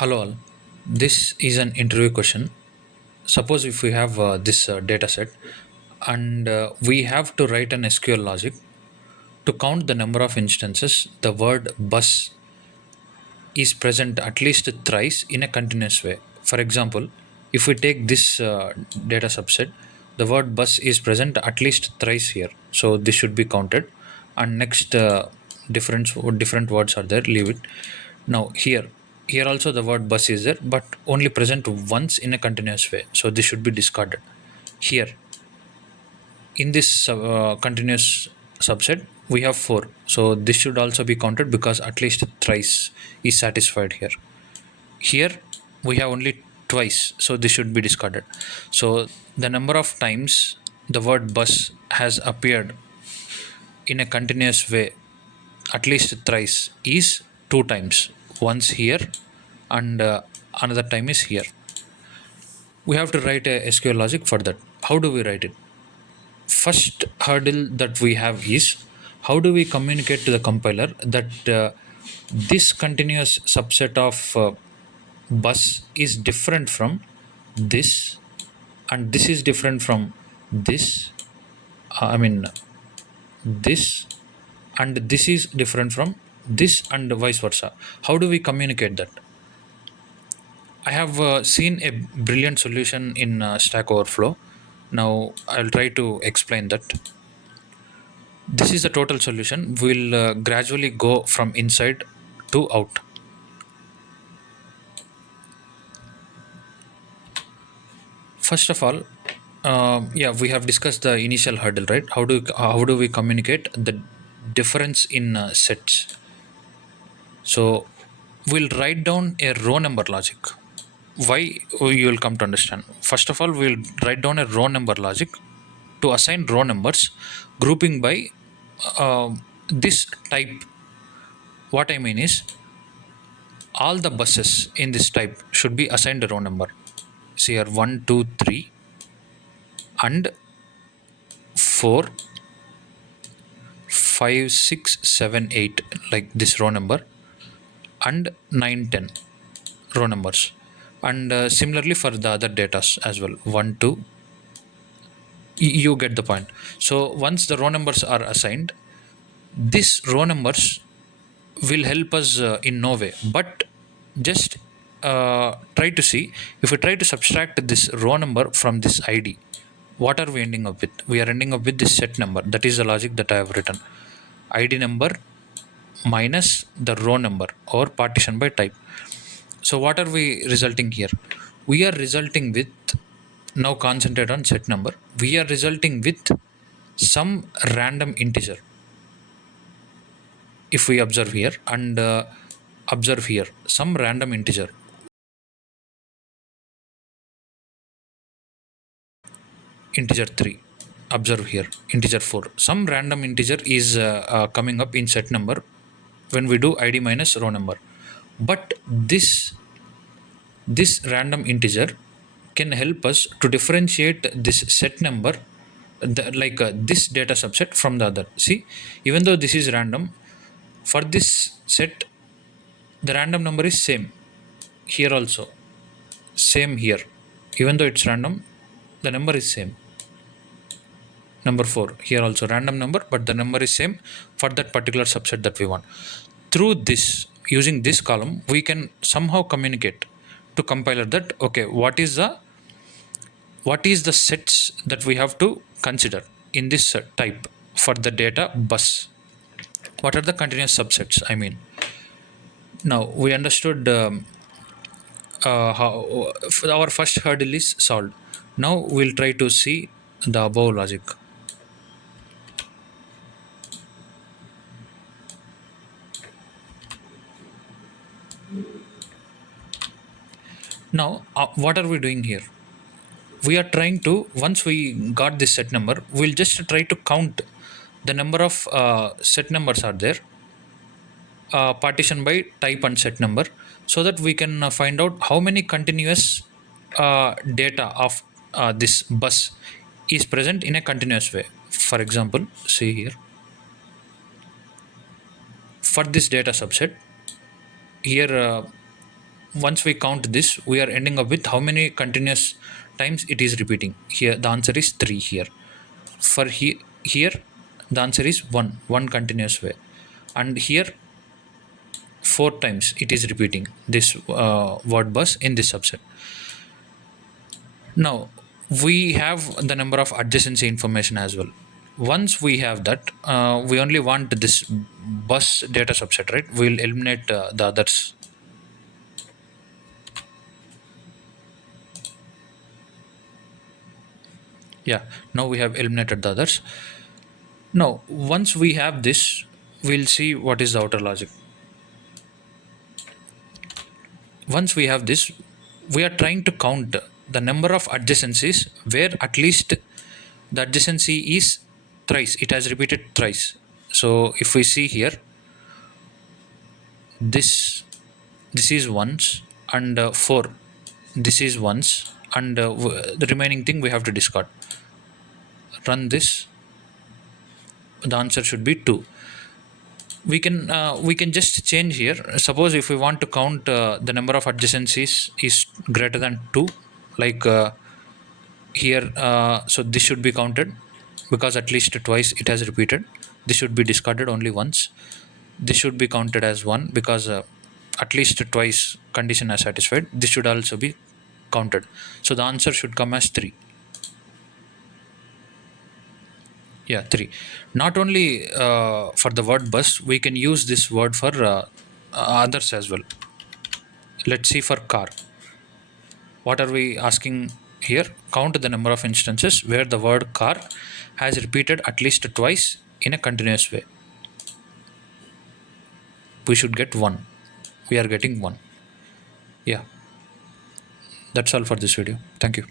Hello all. This is an interview question. Suppose if we have this data set and we have to write an SQL logic to count the number of instances the word bus is present at least thrice in a continuous way. For example, if we take this data subset, the word bus is present at least thrice here. So this should be counted. And next, different words are there. Leave it. Now here also the word bus is there, but only present once in a continuous way. So this should be discarded. Here in this continuous subset we have 4, so this should also be counted because at least thrice is satisfied here. Here we have only twice, so this should be discarded. So the number of times the word bus has appeared in a continuous way at least thrice is 2 times, once here and another time is here. We have to write a SQL logic for that. How do we write it? First hurdle that we have is how do we communicate to the compiler that this continuous subset of bus is different from this, and this is different from this, I mean this, and this is different from this, and vice versa. How do we communicate that? I have seen a brilliant solution in Stack Overflow. Now I'll try to explain that. This is the total solution. We'll gradually go from inside to out. First of all, yeah, we have discussed the initial hurdle, right? How do we communicate the difference in sets? So we'll write down a row number logic. Why? You will come to understand. First of all, we'll write down a row number logic to assign row numbers, grouping by this type. What I mean is, all the buses in this type should be assigned a row number. See here, 1, 2, 3, and 4, 5, 6, 7, 8, like this row number, and 9, 10 row numbers. And similarly for the other data as well, 1, 2, you get the point. So once the row numbers are assigned, these row numbers will help us in no way, but just try to see, if we try to subtract this row number from this id, what are we ending up with? We are ending up with this set number. That is the logic that I have written. Id number minus the row number, or partition by type. So what are we resulting here? We are resulting with, now concentrate on set number, we are resulting with some random integer. If we observe here and observe here, some random integer, integer 3, observe here integer 4, some random integer is coming up in set number when we do id minus row number. But this random integer can help us to differentiate this set number, this data subset from the other. See, even though this is random, for this set the random number is same here also, same here. Even though it's random, the number is same. Number 4 here also random number, but the number is same for that particular subset that we want. Through this, using this column, we can somehow communicate to compiler that okay, what is the sets that we have to consider in this type for the data bus. What are the continuous subsets, I mean. Now we understood how our first hurdle is solved. Now we'll try to see the above logic. Now what are we doing here? We are trying to, once we got this set number, we'll just try to count the number of set numbers are there, partition by type and set number, so that we can find out how many continuous data of this bus is present in a continuous way. For example, see here, for this data subset here, once we count this, we are ending up with how many continuous times it is repeating. Here the answer is 3 here. For here the answer is 1 continuous way. And here 4 times it is repeating this word bus in this subset. Now we have the number of adjacency information as well. Once we have that, we only want this bus data subset, right? We'll eliminate the others. Yeah, now we have eliminated the others. Now once we have this, we'll see what is the outer logic. Once we have this, we are trying to count the number of adjacencies where at least the adjacency is thrice, it has repeated thrice. So if we see here, this is once, and 4, this is once, and the remaining thing we have to discard. Run this, the answer should be 2. We can just change here. Suppose if we want to count the number of adjacencies is greater than 2, like here, so this should be counted because at least twice it has repeated. This should be discarded only once. This should be counted as 1 because at least twice condition is satisfied. This should also be counted. So the answer should come as 3. Yeah, 3. Not only for the word bus, we can use this word for others as well. Let's see for car. What are we asking here? Count the number of instances where the word car has repeated at least twice in a continuous way. We should get 1. We are getting 1. Yeah, that's all for this video. Thank you.